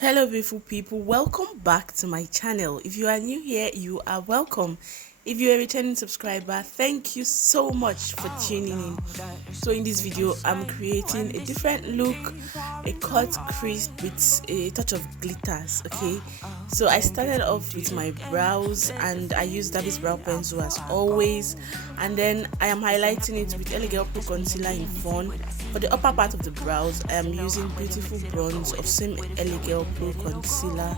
Hello beautiful people, welcome back to my channel. If you are new here, you are welcome. If you're a returning subscriber, thank you so much for tuning in. So in this video I'm creating a different look, a cut crease with a touch of glitters. Okay, so I started off with my brows and I used Davi's brow pencil as always, and then I am highlighting it with Elegant Pro concealer in fawn. For the upper part of the brows I am using beautiful bronze of same Elegant Pro concealer.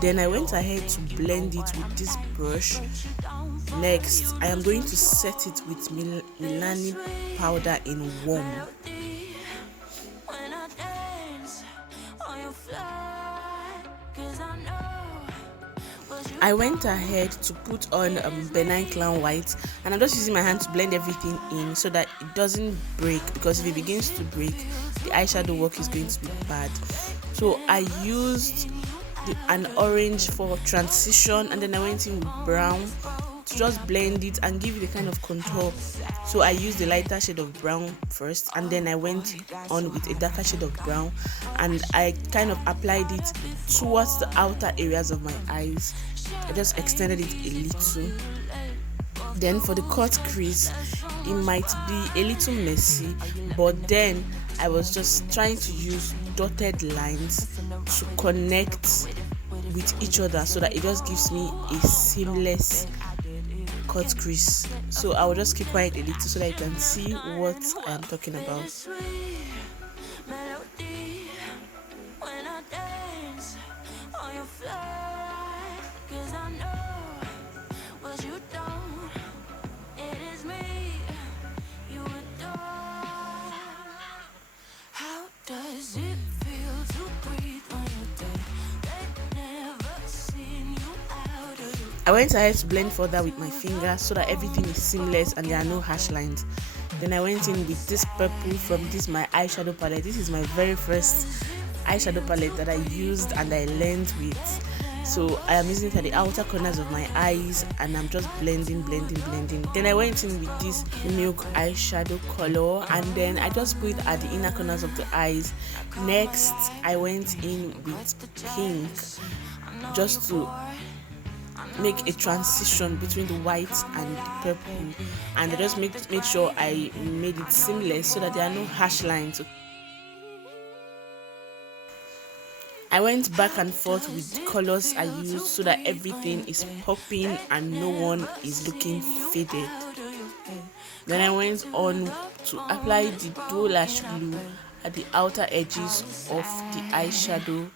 Then I went ahead to blend it with this brush. Next, I am going to set it with Milani powder in warm. I went ahead to put on benign clown white, and I'm just using my hand to blend everything in so that it doesn't break, because if it begins to break, the eyeshadow work is going to be bad. So I used an orange for transition, and then I went in with brown to just blend it and give it a kind of contour. So I used the lighter shade of brown first, and then I went on with a darker shade of brown, and I kind of applied it towards the outer areas of my eyes. I just extended it a little. Then for the cut crease, it might be a little messy, but then I was just trying to use dotted lines to connect with each other so that it just gives me a seamless cut crease. So I will just keep quiet a little so that you can see what I am talking about. I went ahead to blend further with my finger so that everything is seamless and there are no harsh lines. Then I went in with this purple from my eyeshadow palette. This is my very first eyeshadow palette that I used and I learned with. So I am using it at the outer corners of my eyes and I'm just blending. Then I went in with this milk eyeshadow color and then I just put it at the inner corners of the eyes. Next I went in with pink just to make a transition between the white and the purple, and I just make sure I made it seamless so that there are no harsh lines. I went back and forth with the colors I used so that everything is popping and no one is looking faded. Then I went on to apply the dual lash glue at the outer edges of the eyeshadow.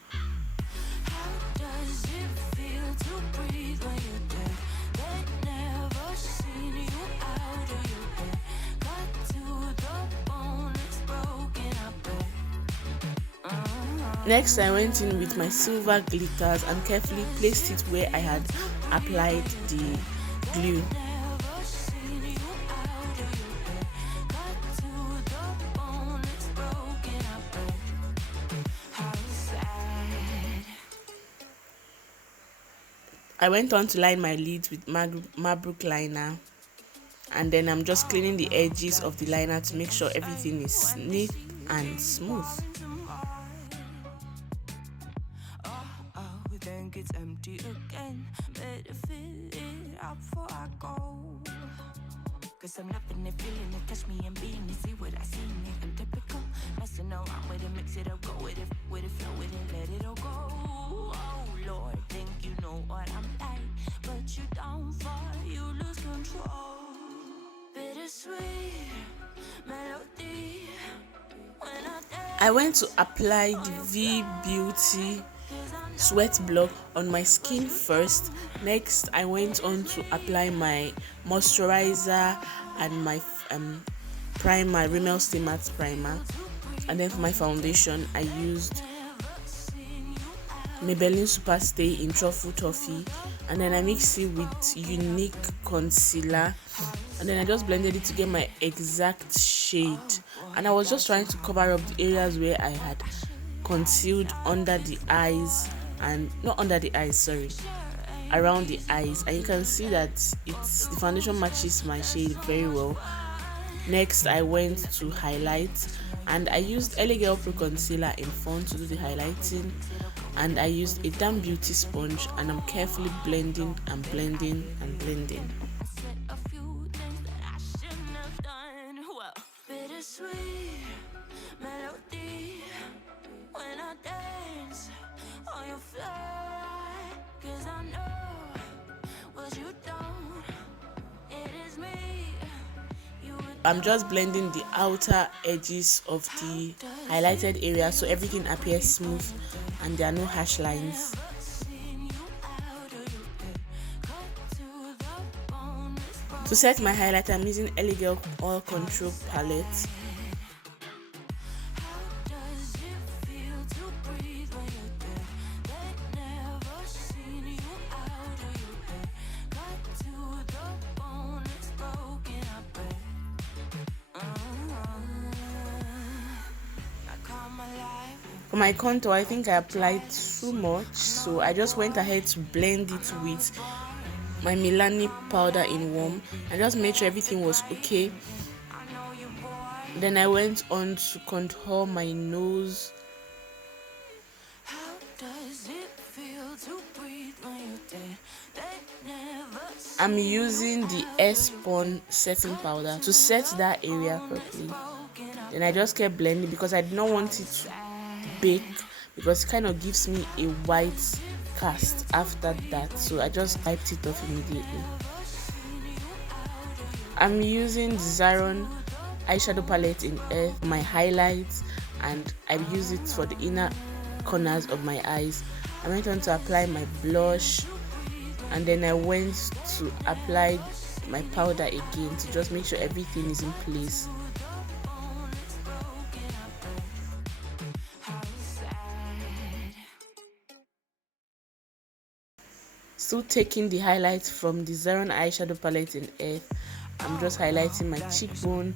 Next, I went in with my silver glitters and carefully placed it where I had applied the glue. I went on to line my lids with Mabrook liner, and then I'm just cleaning the edges of the liner to make sure everything is neat and smooth. It's empty again, better fill it up before I go. Cause I'm loving it, feeling it, touch me and being it, see what I see in it. I'm typical, messing around with it, mix it up, go with it, flow with it, let it all go. Oh Lord, think you know what I'm like, but you don't fall, you lose control. Bittersweet melody. I went to apply the V Beauty sweat block on my skin first. Next I went on to apply my moisturizer and my primer, Rimmel Stay Matte primer, and then for my foundation I used Maybelline Superstay in Truffle Truffe, and then I mixed it with Younique concealer, and then I just blended it to get my exact shade, and I was just trying to cover up the areas where I had concealed under the eyes, and not under the eyes, sorry, around the eyes, and you can see that the foundation matches my shade very well. Next, I went to highlight, and I used LA Girl Pro Concealer in Fawn to do the highlighting, and I used a damn beauty sponge, and I'm carefully blending and blending and blending. I'm just blending the outer edges of the highlighted area so everything appears smooth and there are no harsh lines. To set my highlighter, I'm using LA Girl Oil Control palette. For my contour, I think I applied too much, so I just went ahead to blend it with my Milani powder in warm and just made sure everything was okay. Then I went on to contour my nose. I'm using the S-Pon setting powder to set that area properly. Then I just kept blending because I did not want it to bake, because it kind of gives me a white cast after that, so I just wiped it off immediately. I'm using the Zaron eyeshadow palette in Earth for my highlights, and I use it for the inner corners of my eyes. I went on to apply my blush, and then I went to apply my powder again to just make sure everything is in place. Still taking the highlights from the Zaron eyeshadow palette in Earth, I'm just highlighting my cheekbone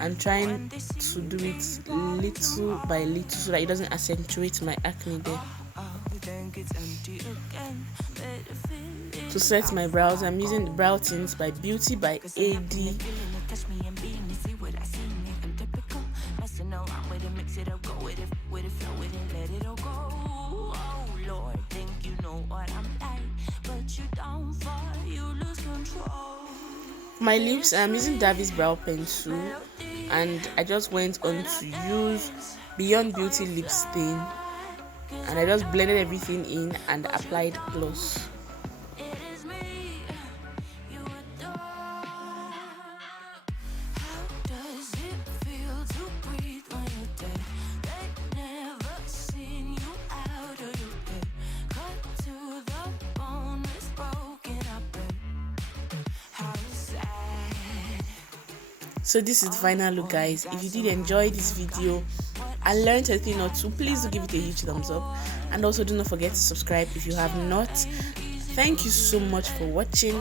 and trying to do it little by little so that it doesn't accentuate my acne there. To set my brows, I'm using the Brow Tints by Beauty by AD. My lips, I'm using Davi's brow pencil, and I just went on to use Beyond Beauty lipstain, and I just blended everything in and applied gloss. So this is the final look, guys. If you did enjoy this video and learned a thing or two, please do give it a huge thumbs up, and also do not forget to subscribe if you have not. Thank you so much for watching.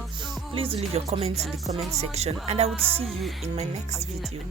Please do leave your comments in the comment section, and I will see you in my next video.